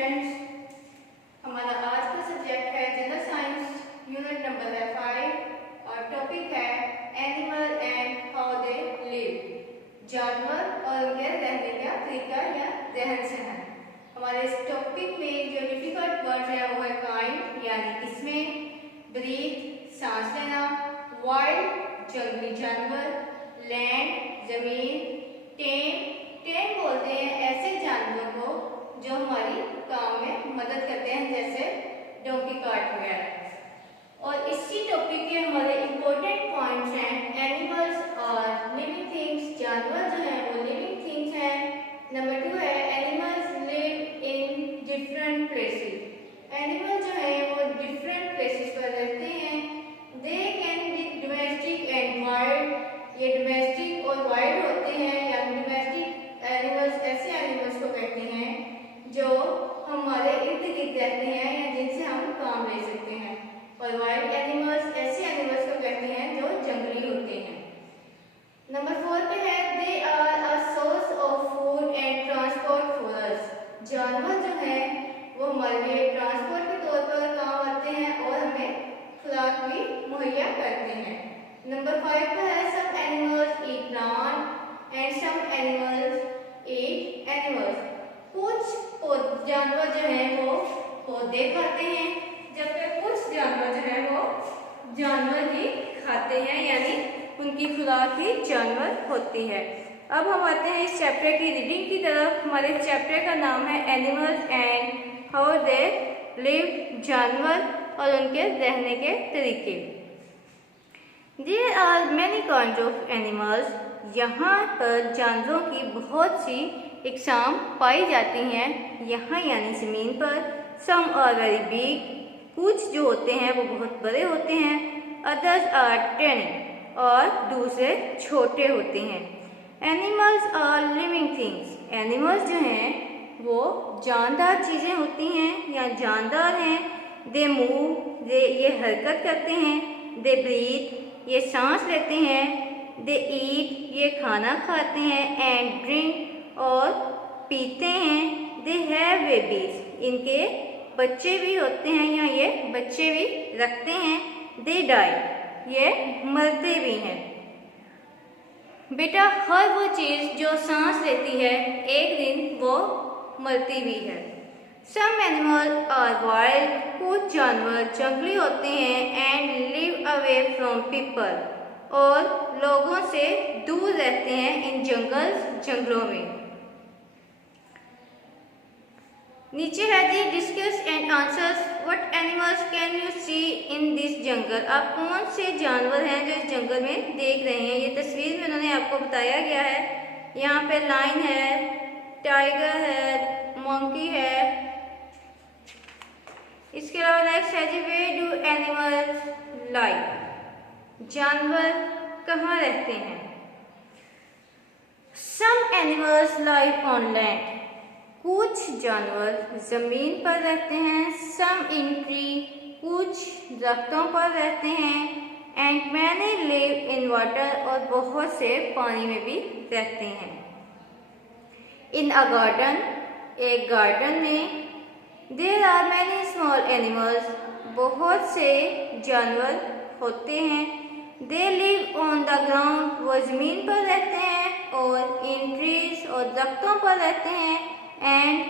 Students, हमारा आज का सब्जेक्ट है जनरल साइंस, यूनिट नंबर है 5 और टॉपिक है animal and how they live. जानवर और उनके रहने का तरीका या रहन सहन। हमारे इस टॉपिक में जो डिफिकल्ट वर्ड है वो है काइंड यानी इसमें, ब्रीथ सांस लेना, वाइल्ड जंगली जानवर, लैंड जमीन, टेम बोलते हैं ऐसे जानवरों को जो हमारी काम में मदद करते हैं जैसे डोंकी कार्ट वगैरह। और इसी टॉपिक के हमारे इंपॉर्टेंट पॉइंट्स हैं एनिमल्स और लिविंग थिंग्स। जानवर जो है वो लिविंग थिंग्स हैं। नंबर 2 है animals live in different places. Animal जो है वो डिफरेंट प्लेसेस पर रहते हैं। दे can B domestic and wild. ये डोमेस्टिक और वाइल्ड होते हैं। या डोमेस्टिक एनिमल्स ऐसे एनिमल्स को कहते हैं जो हमारे इर्द गिर्द रहते हैं या जिनसे हम काम ले सकते हैं। और वाइल्ड एनिमल्स ऐसे एनिमल्स को कहते हैं जो जंगली होते हैं। नंबर 4 पे है they are a source of food and transport for us. जानवर जो है वो हमारे लिए ट्रांसपोर्ट के तौर पर काम आते हैं और हमें खुराक भी मुहैया करते हैं। नंबर 5 पे है some animals eat plant and some animals eat animals. कुछ जानवर जो है वो पौधे खाते हैं जबकि कुछ जानवर जो है वो जानवर ही खाते हैं यानी उनकी खुराक ही जानवर होती है। अब हम आते हैं इस चैप्टर की रीडिंग की तरफ। हमारे चैप्टर का नाम है animals and how they live. जानवर और उनके रहने के तरीके। There are many kinds of animals. यहाँ पर जानवरों की बहुत सी इकसाम पाई जाती हैं यहाँ यानी ज़मीन पर। Some are very big. कुछ जो होते हैं वो बहुत बड़े होते हैं। Others are tiny. और दूसरे छोटे होते हैं। Animals are living things. Animals जो हैं वो जानदार चीज़ें होती हैं या जानदार हैं। They move. ये हरकत करते हैं। They breathe. ये सांस लेते हैं। They eat. ये खाना खाते हैं। And drink. और पीते हैं। They have babies. इनके बच्चे भी होते हैं या ये बच्चे भी रखते हैं। They die. ये मरते भी हैं। बेटा हर वो चीज़ जो सांस लेती है एक दिन वो मरती भी है। Some animals are wild. कुछ जानवर जंगली होते हैं and live away from people. और लोगों से दूर रहते हैं इन जंगलों में। नीचे है जी discuss and answers. What animals can you see in this jungle. आप कौन से जानवर हैं जो इस जंगल में देख रहे हैं। ये तस्वीर में उन्होंने आपको बताया गया है। यहाँ पे लाइन है, टाइगर है, मंकी है। इसके अलावा नेक्स्ट है जी वे डू एनिमल्स लाइव। जानवर कहाँ रहते हैं। Some animals live on land. कुछ जानवर जमीन पर रहते हैं। Some in tree. कुछ दरख्तों पर रहते हैं। And many live in water. और बहुत से पानी में भी रहते हैं। In a garden. एक गार्डन में। There are many small animals. बहुत से जानवर होते हैं। They live on the ground. वो जमीन पर रहते हैं। और इन ट्रीज। और दरख्तों पर रहते हैं। And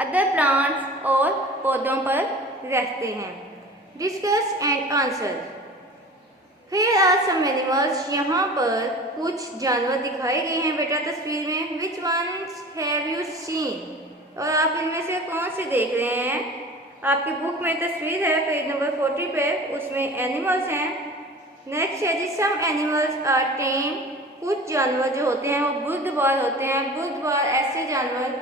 other plants. और पौधों पर रहते हैं। Discuss and answer. Here are some animals. यहाँ पर कुछ जानवर दिखाए गए हैं बेटा तस्वीर में। विच वंस हैव यू सीन। और आप इनमें से कौन से देख रहे हैं। आपकी बुक में तस्वीर है पेज नंबर 40 पे, उसमें एनिमल्स हैं। नेक्स्ट है जी सम एनिमल्स आर टेम। कुछ जानवर जो होते हैं वो बुर्दबार होते हैं। बुर्दबार ऐसे जानवर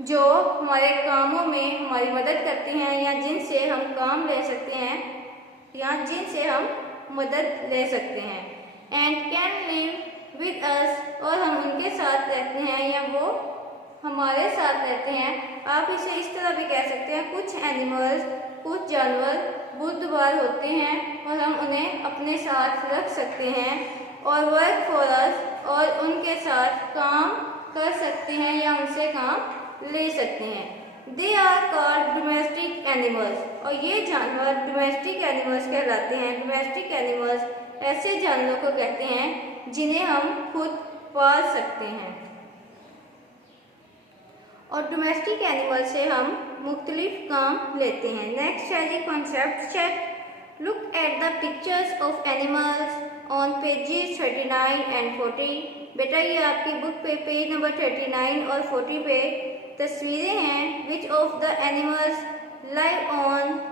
जो हमारे कामों में हमारी मदद करते हैं या जिनसे हम काम ले सकते हैं या जिनसे हम मदद ले सकते हैं। And can live with us. और हम उनके साथ रहते हैं या वो हमारे साथ रहते हैं। आप इसे इस तरह भी कह सकते हैं कुछ एनिमल्स कुछ जानवर बुर्दबार होते हैं और हम उन्हें अपने साथ रख सकते हैं और वर्क फॉर अस। और उनके साथ काम कर सकते हैं या उनसे काम ले सकते हैं। They are called domestic animals, और ये जानवर डोमेस्टिक एनिमल्स कहलाते हैं। डोमेस्टिक एनिमल्स ऐसे जानवरों को कहते हैं जिन्हें हम खुद पाल सकते हैं। और डोमेस्टिक एनिमल से हम मुख्तलिफ काम लेते हैं। नेक्स्ट है जी concept check. Look at the pictures of animals on pages 39 and 40। बेटा ये आपकी बुक पे पेज नंबर 39 और 40 पे तस्वीरें हैं। विच of the animals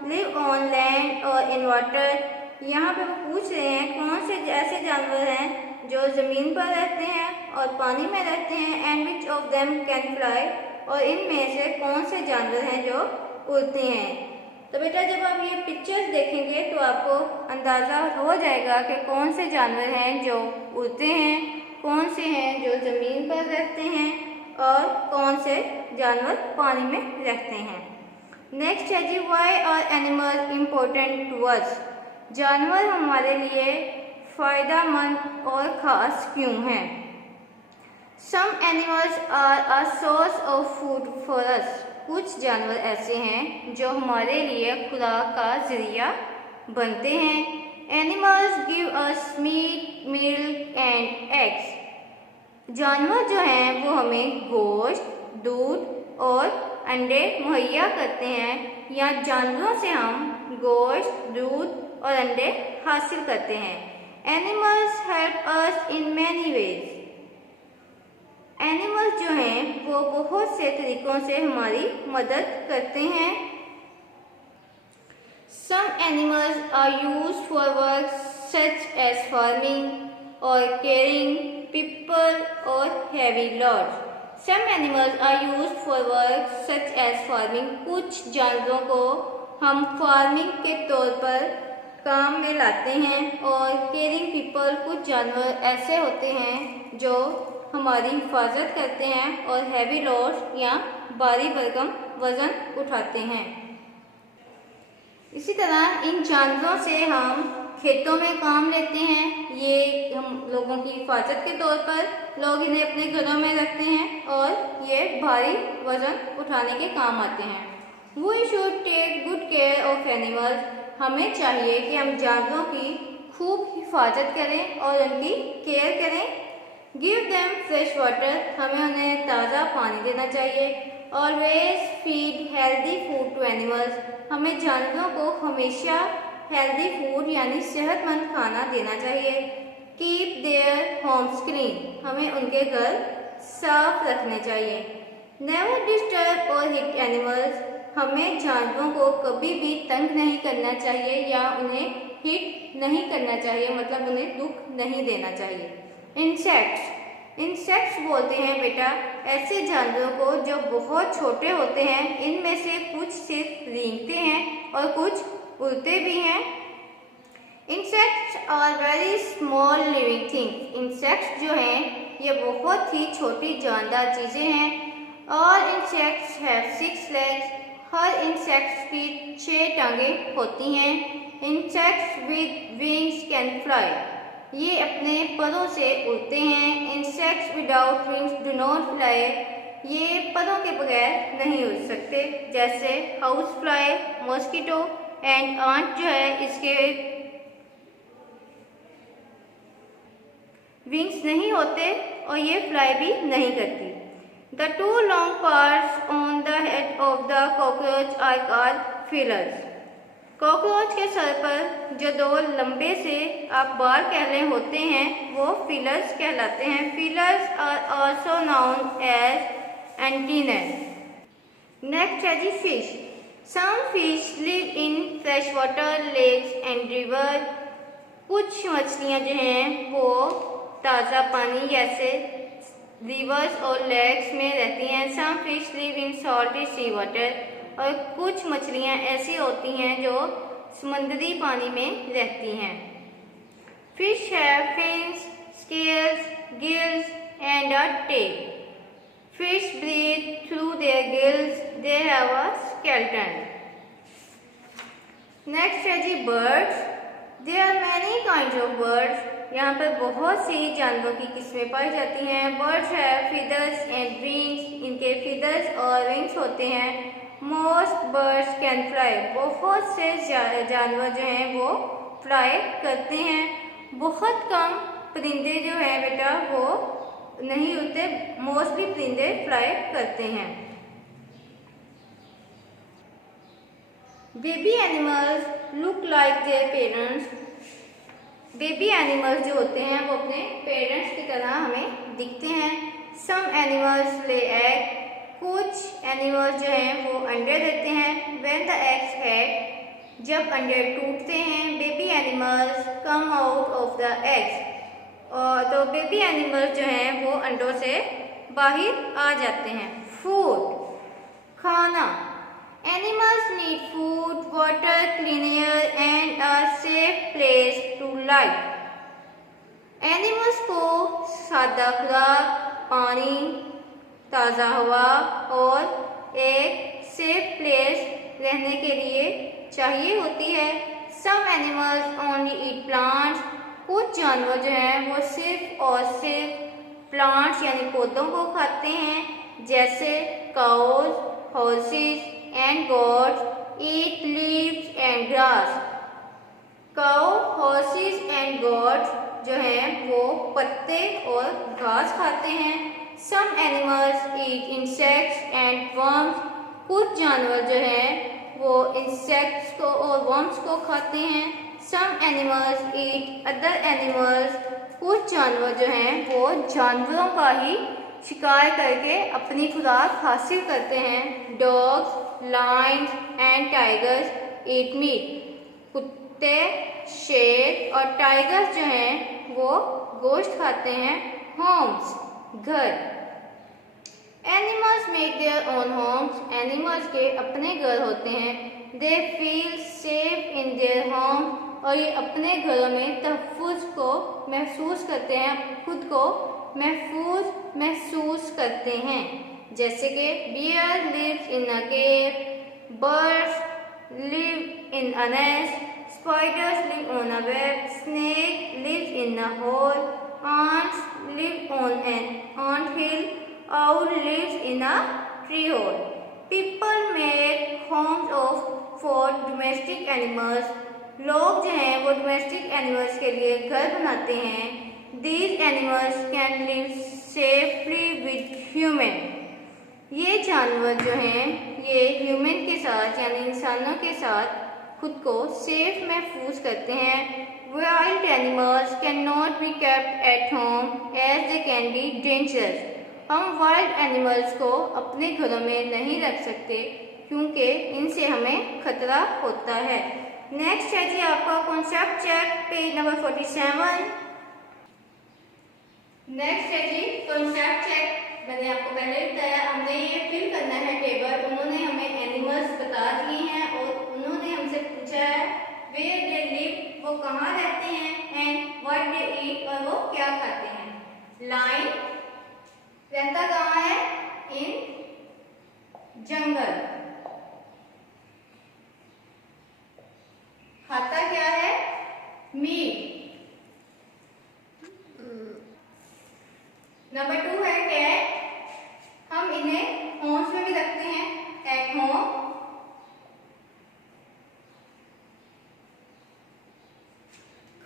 live on land और इन वाटर। यहाँ पे वो पूछ रहे हैं कौन से ऐसे जानवर हैं जो ज़मीन पर रहते हैं और पानी में रहते हैं। And which of them can fly, और इनमें से कौन से जानवर हैं जो उड़ते हैं। तो बेटा जब आप ये पिक्चर्स देखेंगे तो आपको अंदाज़ा हो जाएगा कि कौन से जानवर हैं जो उड़ते हैं, कौन से हैं जो ज़मीन पर रहते हैं और कौन से जानवर पानी में रहते हैं। नेक्स्ट है जी why are animal important to us. जानवर हमारे लिए फ़ायदेमंद और ख़ास क्यों हैं। Some animals are a source of food for us. कुछ जानवर ऐसे हैं जो हमारे लिए खुराक का जरिया बनते हैं। Animals give us meat, milk and eggs. जानवर जो हैं वो हमें गोश्त, दूध और अंडे मुहैया करते हैं, या जानवरों से हम गोश्त, दूध और अंडे हासिल करते हैं। Animals help us in many ways. Animals जो हैं वो बहुत से तरीक़ों से हमारी मदद करते हैं। Some animals are used for work such as farming और केयरिंग पीपल और heavy loads. Some animals are used for work such as farming. कुछ जानवरों को हम फार्मिंग के तौर पर काम में लाते हैं। और केयरिंग पीपल, कुछ जानवर ऐसे होते हैं जो हमारी हिफाजत करते हैं। और हैवी लोड या भारी भरकम वज़न उठाते हैं। इसी तरह इन जानवरों से हम खेतों में काम लेते हैं। ये हम लोगों की हिफाजत के तौर पर लोग इन्हें अपने घरों में रखते हैं और ये भारी वज़न उठाने के काम आते हैं। We should take good care of animals. हमें चाहिए कि हम जानवरों की खूब हिफाजत करें और उनकी केयर करें। गिव देम फ्रेश वाटर, हमें उन्हें ताज़ा पानी देना चाहिए। Always feed healthy food to animals, हमें जानवरों को हमेशा हेल्दी फूड यानी सेहतमंद खाना देना चाहिए। कीप देयर होम्स क्लीन, हमें उनके घर साफ रखने चाहिए। नेवर डिस्टर्ब और हिट एनिमल्स, हमें जानवरों को कभी भी तंग नहीं करना चाहिए या उन्हें हिट नहीं करना चाहिए, मतलब उन्हें दुख नहीं देना चाहिए। इंसेक्ट्स बोलते हैं बेटा ऐसे जानवरों को जो बहुत छोटे होते हैं। इनमें से कुछ सिर्फ रेंगते हैं और कुछ उड़ते भी हैं। Insects are very small living things. Insects जो हैं ये बहुत ही छोटी जानदार चीज़ें हैं। ऑल इंसेक्ट्स हैव 6 legs, हर इंसेक्ट्स की 6 टांगें होती हैं। Insects with wings can fly, ये अपने परों से उड़ते हैं। Insects without wings do not fly, ये परों के बगैर नहीं उड़ सकते। जैसे house fly, mosquito and ant जो है इसके विंग्स नहीं होते और ये फ्लाई भी नहीं करती। The 2 long parts on the head of the cockroach are called feelers. Cockroach के सर पर जो 2 लंबे से आप बाल कह लें होते हैं वो फीलर्स कहलाते हैं। Feelers are also known as antennas. Next है जी fish. Some fish live in fresh water lakes and river, कुछ मछलियाँ जो हैं वो ताज़ा पानी जैसे रिवर्स और लेक्स में रहती हैं। Some fish live in salty sea water, और कुछ मछलियाँ ऐसी होती हैं जो समुद्री पानी में रहती हैं। Fish have fins, scales, gills and a tail. Fish breathe through their gills, they have a skeleton. Next है जी birds. There are many kinds of birds, यहाँ पर बहुत सी जानवरों की किस्में पाई जाती हैं। Birds have feathers and wings, इनके फीदर्स और विंग्स होते हैं। मोस्ट बर्ड्स कैन फ्लाई, बहुत से जानवर जो हैं वो फ्लाई करते हैं। बहुत कम परिंदे जो हैं बेटा वो नहीं उड़ते, मोस्टली परिंदे फ्लाई करते हैं। Baby animals look like their parents, baby animals जो होते हैं वो अपने पेरेंट्स की तरह हमें दिखते हैं। सम एनिमल्स ले एग, कुछ एनिमल्स जो हैं वो अंडे देते हैं। व्हेन द एग्स हैच, जब अंडे टूटते हैं, baby animals come out of the eggs, तो बेबी एनिमल्स जो हैं वो अंडों से बाहर आ जाते हैं। फूड, खाना, animals need food, water, clean air and a safe place to live, animals को सादा खुराक, पानी, ताज़ा हवा और एक सेफ प्लेस रहने के लिए चाहिए होती है। Some animals only eat plants, कुछ जानवर जो हैं वो सिर्फ और सिर्फ प्लांट्स यानी पौधों को खाते हैं, जैसे cows, horses and goats eat leaves and grass. Cow, horses and goats जो हैं वो पत्ते और घास खाते हैं। Some animals eat insects and worms, कुछ जानवर जो हैं वो इंसेक्ट्स को और वर्म्स को खाते हैं। Some animals eat other animals, कुछ जानवर जो हैं वो जानवरों का ही शिकार करके अपनी खुराक हासिल करते हैं। Dogs, Lions and tigers eat meat, कुत्ते, शेर और टाइगर्स जो हैं वो गोश्त खाते हैं। होम्स, घर, animals make their own homes, animals के अपने घर होते हैं। They feel safe in their home, और ये अपने घरों में तहफ़्फ़ुज़ को महसूस करते हैं, खुद को महफूज महसूस करते हैं। जैसे कि bear lives in a cave, birds live in a nest, spiders live on a web, snake lives in a hole, ants live on an ant hill, owl lives in a tree hole. People make homes for domestic animals. लोग जो हैं वो domestic animals के लिए घर बनाते हैं। These animals can live safely with human. ये जानवर जो हैं ये ह्यूमन के साथ यानी इंसानों के साथ खुद को सेफ महफूज करते हैं। Wild animals can not be kept at home as they can be dangerous, हम वाइल्ड एनिमल्स को अपने घरों में नहीं रख सकते क्योंकि इनसे हमें खतरा होता है। नेक्स्ट है जी आपका concept check, page number 47। Next है जी कॉन्सेप्ट चेक। मैंने आपको पहले बताया हमने ये फिल करना है टेबल। उन्होंने हमें एनिमल्स बता दिए हैं और उन्होंने हमसे पूछा है वेयर दे लिव, वो कहाँ रहते हैं, एंड व्हाट दे ईट, और वो क्या खाते हैं। लाइन रहता कहाँ है, इन जंगल। खाता क्या है, मीट। नंबर 2 है कैट, हम इन्हें होम्स में भी रखते हैं, एट होम।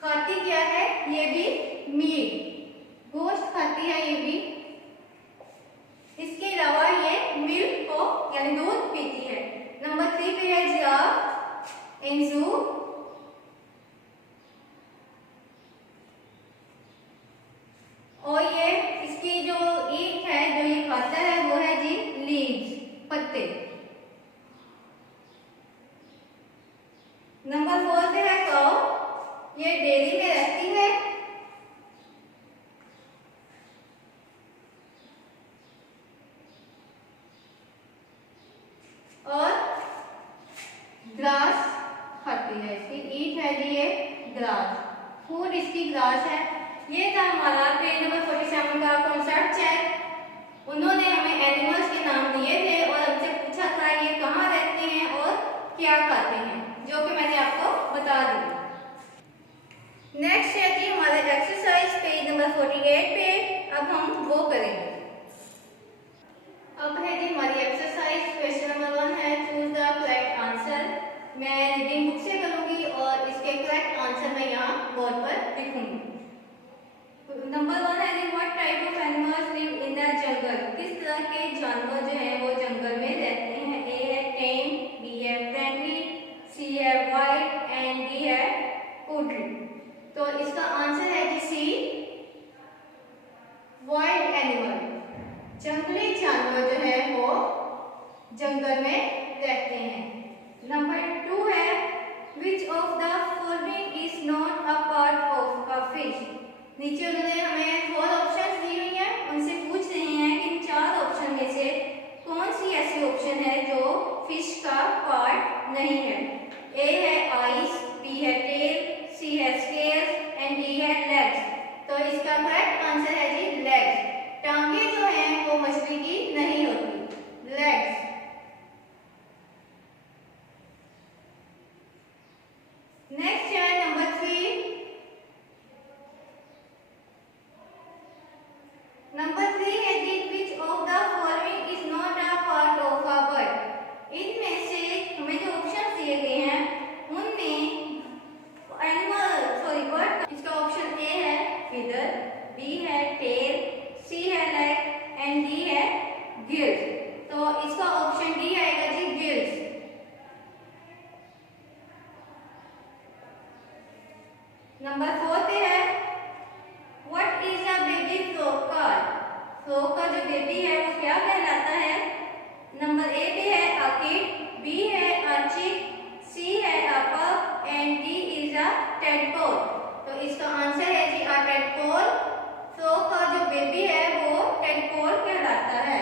खाती क्या है, ये भी मीट, गोश्त खाती है ये भी। इसके अलावा ये मिल्क को यानी दूध पीती है। नंबर 3 पे है जिराफ, इन जू। और ये इसकी जो ईट है, जो ये खाता है वो है जी लीव्स, पत्ते। नंबर 4 पे है काऊ, ये डेयरी में रहती है। और ग्रास खाती है, इसकी ईट है जी ये ग्रास, फूड इसकी ग्रास है। ये था हमारा पेज नंबर 47 का कॉन्सेप्ट चेक। उन्होंने हमें एनिमल्स के नाम दिए थे और हमसे पूछा था ये कहाँ रहते हैं और क्या खाते हैं, जो कि मैंने आपको बता दी। नेक्स्ट है कि हमारा एक्सरसाइज पेज नंबर 48 पे। अब हम वो करेंगे। अब है जी हमारी एक्सरसाइज, क्वेश्चन नंबर 1 है मैं रीडिंग बुक से करूंगी और इसके करेक्ट आंसर मैं यहाँ बोर्ड पर लिखूंगी। नंबर 1 है what type of animals live in the jungle, किस तरह के जानवर जो हैं वो जंगल में रहते हैं। ए है टेम, बी है फ्रेंडली, सी है वाइल्ड एंड डी है पोल्ट्री। तो इसका आंसर है जी सी, वाइल्ड एनिमल। जंगली जानवर जो है वो जंगल में रहते हैं। नंबर 2 है विच of the following is not a part of a fish. नीचे उन्होंने हमें 4 ऑप्शन दी हुई हैं, उनसे पूछ रहे हैं कि इन 4 ऑप्शन में से कौन सी ऐसी ऑप्शन है जो फिश का पार्ट नहीं है। ए है आइस, बी है टेल, सी है स्केल्स एंड डी है लेग्स। तो इसका करेक्ट आंसर है जी लेग्स। टांगे जो हैं वो मछली की नहीं होती, लेग्स। नेक्स्ट है नंबर 3। नंबर 3 है जी which of the following is not a part of a bird. इनमें से हमें जो ऑप्शन दिए गए हैं उनमें बर्ड, इसका ऑप्शन ए है फीदर, बी है टेल, सी है लेग एंड डी है गिल्स। तो इसका ऑप्शन डी आएगा जी गिल्स। नंबर 4 पे है what is a baby frog called. Frog का जो बेबी है वो क्या कहलाता है। नंबर ए पे है अ किड, बी है अ चिक, सी है अ पप and D is a tadpole. तो इसका आंसर है जी अ टेडपोल। फ्रॉग का जो बेबी है वो टेडपोल कहलाता है।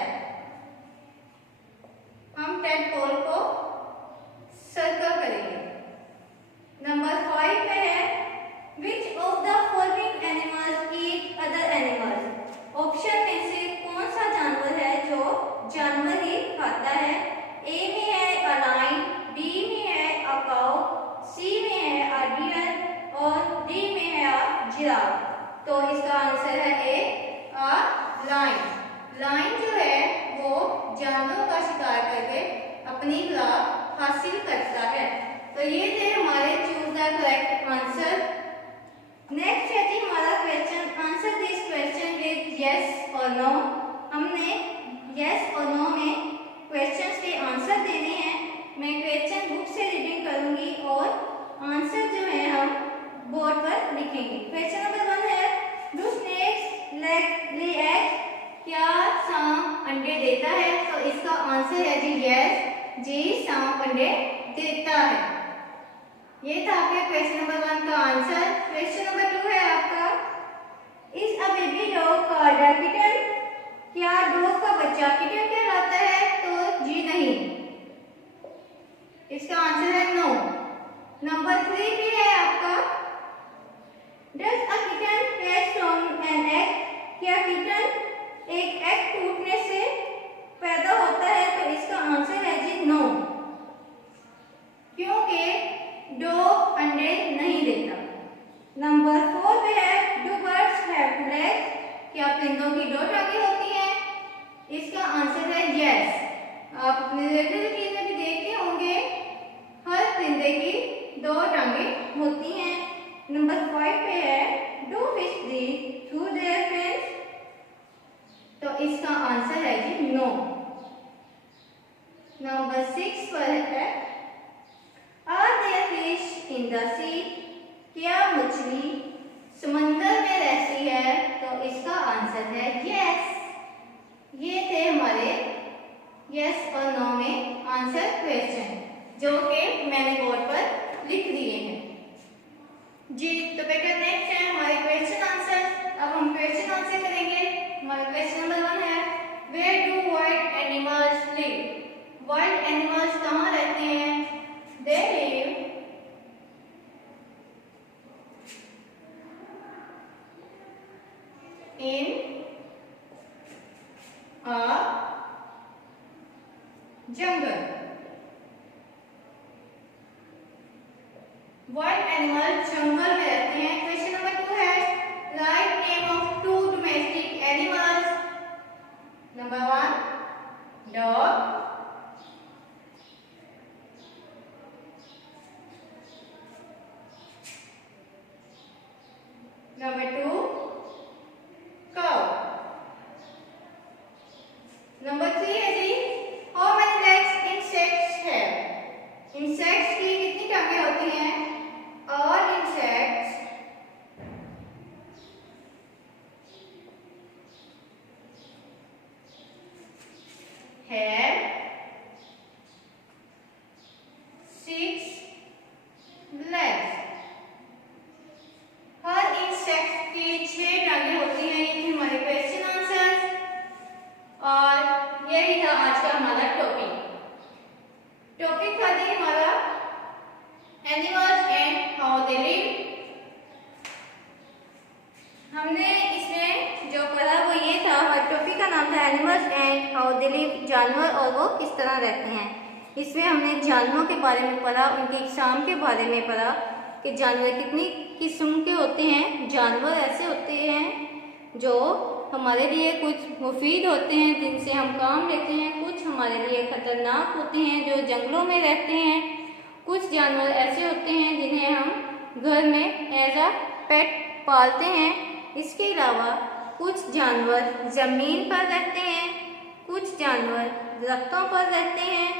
हम टेडपोल को सर्कल करेंगे। नंबर 5 पे है विच of the following animals eat other animals. Option में से कौन सा जानवर है जो जानवर ही खाता है। ए में है अ लायन, बी में है अ काऊ, सी में है अ डियर और डी में है अ जिराफ। तो इसका आंसर है ए अ लायन। लायन जो है वो जानवरों का शिकार करके अपनी खुराक हासिल करता है। तो ये थे हमारे choose the correct answer. Next है जी हमारा question, answer this question with yes और नो। हमने यस और नो में क्वेश्चंस के आंसर देने हैं। मैं क्वेश्चन बुक से रीडिंग करूंगी और आंसर जो है हम बोर्ड पर लिखेंगे। क्वेश्चन नंबर 1 है डू स्नेक्स ले एग्स। क्या सांप अंडे देता है। तो इसका आंसर है जी यस, जी सांप अंडे देता है। ये था आपके क्वेश्चन नंबर 1 का आंसर। क्वेश्चन नंबर 2 है आपका is a baby dog called a kitten. क्या डॉग का बच्चा किटन कहलाता है। तो जी नहीं, इसका आंसर है नो। नंबर 3 भी है आपका does a kitten hatch from an egg. क्या किटन एक एग टूटने से पैदा होता है। तो इसका आंसर है जी नो, क्योंकि डॉग अंडे नहीं देता। नंबर 4 पे है do birds have two legs. क्या परिंदों की 2 टांगे होती हैं। इसका आंसर है यस। आप अपने रिलेटिव में भी देखते होंगे हर परिंदे की 2 टांगे होती हैं। नंबर 5 पे है do fish breathe through their fins. तो इसका आंसर है जी नो। नंबर 6 पर है are there fish in the sea. क्या मछली समंदर में रहती है। तो इसका आंसर है यस। ये थे हमारे यस और नो में आंसर क्वेश्चन जो कि मैंने बोर्ड पर लिख दिए हैं जी। तो बेटा नेक्स्ट है हमारे क्वेश्चन आंसर। अब हम क्वेश्चन आंसर करेंगे। हमारा क्वेश्चन नंबर 1 है where do wild animals live. Wild animals कहाँ रहते हैं। They live in a jungle. Wild animal जंगल में रहते हैं। क्वेश्चन नंबर 2 है write name of 2 domestic animals. Number 1 dog Number 2, cow. Number 3 है जी, how many legs insects have? Insects की कितनी टांगें होती हैं? All insects have 6 legs. Her insect की 6 टांगें होती हैं। ये थे हमारे क्वेश्चन आंसर और यही था आज का हमारा टॉपिक था जी हमारा animals and how they live. हमने इसमें जो पढ़ा वो ये था, हमारे टॉपिक का नाम था animals and how they live, जानवर और वो किस तरह रहते हैं। इसमें हमने जानवरों के बारे में पढ़ा, उनके एग्जाम के बारे में पढ़ा कि जानवर कितनी किस्म के होते हैं। जानवर ऐसे होते हैं जो हमारे लिए कुछ मुफीद होते हैं जिनसे हम काम लेते हैं, कुछ हमारे लिए खतरनाक होते हैं जो जंगलों में रहते हैं, कुछ जानवर ऐसे होते हैं जिन्हें हम घर में एज अ पेट पालते हैं। इसके अलावा कुछ जानवर ज़मीन पर रहते हैं, कुछ जानवर दरख्तों पर रहते हैं,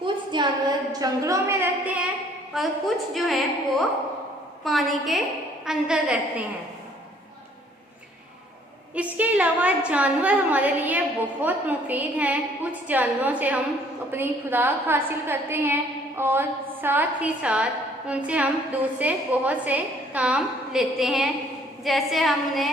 कुछ जानवर जंगलों में रहते हैं और कुछ जो हैं वो पानी के अंदर रहते हैं। इसके अलावा जानवर हमारे लिए बहुत मुफीद हैं। कुछ जानवरों से हम अपनी खुराक हासिल करते हैं और साथ ही साथ उनसे हम दूसरे बहुत से काम लेते हैं। जैसे हमने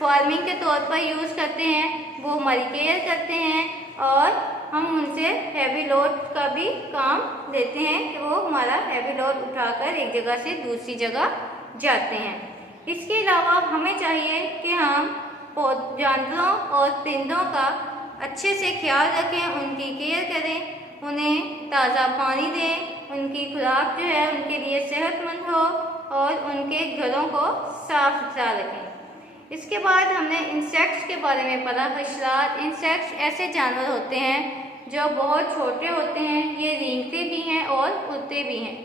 फार्मिंग के तौर पर यूज़ करते हैं, वो हमारी केयर करते हैं और हम उनसे हैवी लोड का भी काम लेते हैं कि वो हमारा हैवी लोड उठाकर एक जगह से दूसरी जगह जाते हैं। इसके अलावा हमें चाहिए कि हम जानवरों और परिंदों का अच्छे से ख्याल रखें, उनकी केयर करें, उन्हें ताज़ा पानी दें, उनकी खुराक जो है उनके लिए सेहतमंद हो और उनके घरों को साफ सुथरा रखें। इसके बाद हमने इंसेक्ट्स के बारे में पढ़ा। हशरात, इंसेक्ट्स ऐसे जानवर होते हैं जो बहुत छोटे होते हैं, ये रेंगते भी हैं और उड़ते भी हैं।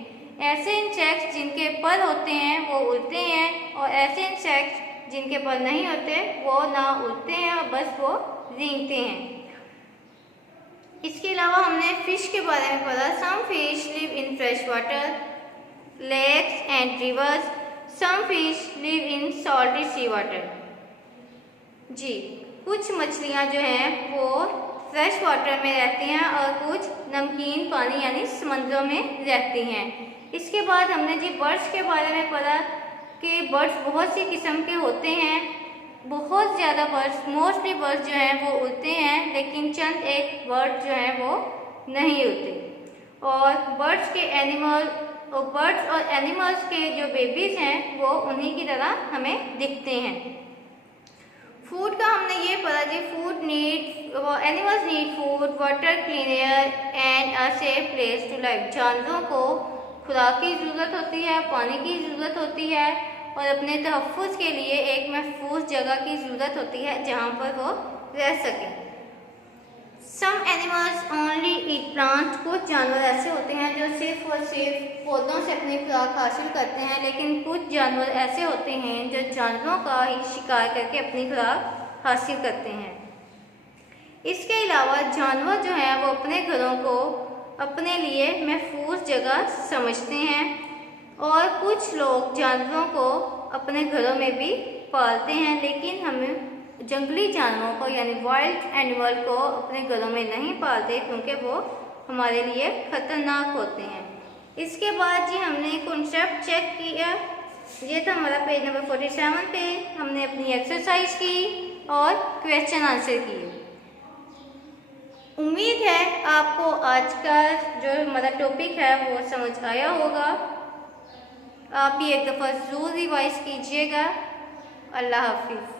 ऐसे इंसेक्ट्स जिनके पर होते हैं वो उड़ते हैं और ऐसे इंसेक्ट्स जिनके पर नहीं होते वो ना उड़ते हैं और बस वो रेंगते हैं। इसके अलावा हमने फिश के बारे में पढ़ा। Some fish live in fresh water, lakes and rivers, some fish live in salty sea water. जी, कुछ मछलियाँ जो हैं वो फ्रेश वाटर में रहती हैं और कुछ नमकीन पानी यानी समंदरों में रहती हैं। इसके बाद हमने जी बर्ड्स के बारे में पढ़ा कि बर्ड्स बहुत सी किस्म के होते हैं। बहुत ज़्यादा बर्ड्स, मोस्टली बर्ड्स जो हैं वो उड़ते हैं, लेकिन चंद एक बर्ड जो हैं वो नहीं उड़ते। और बर्ड्स और एनिमल्स के जो बेबीज़ हैं वो उन्हीं की तरह हमें दिखते हैं। फूड का हमने ये पढ़ा जी, animals need food, water, clean air and a safe place to live. जानवरों को खुराक की ज़रूरत होती है, पानी की ज़रूरत होती है और अपने तहफ़्फ़ुज़ के लिए एक महफूज जगह की ज़रूरत होती है जहाँ पर वो रह सकें। Some animals only eat plants, कुछ जानवर ऐसे होते हैं जो सिर्फ और सिर्फ पौधों से अपनी खुराक हासिल करते हैं, लेकिन कुछ जानवर ऐसे होते हैं जो जानवरों का ही शिकार करके अपनी खुराक हासिल करते हैं। इसके अलावा जानवर जो हैं वो अपने घरों को अपने लिए महफूज जगह समझते हैं और कुछ लोग जानवरों को अपने घरों में भी पालते हैं, लेकिन हमें जंगली जानवरों को यानी वाइल्ड एनिमल को अपने घरों में नहीं पालते क्योंकि वो हमारे लिए खतरनाक होते हैं। इसके बाद जी हमने कॉन्सेप्ट चेक किया, ये था हमारा पेज नंबर 47 पे। हमने अपनी एक्सरसाइज की और क्वेश्चन आंसर किए। उम्मीद है आपको आज का जो हमारा टॉपिक है वो समझ आया होगा। आप भी एक दफ़ा ज़रूर रिवाइज कीजिएगा। अल्लाह हाफिज़।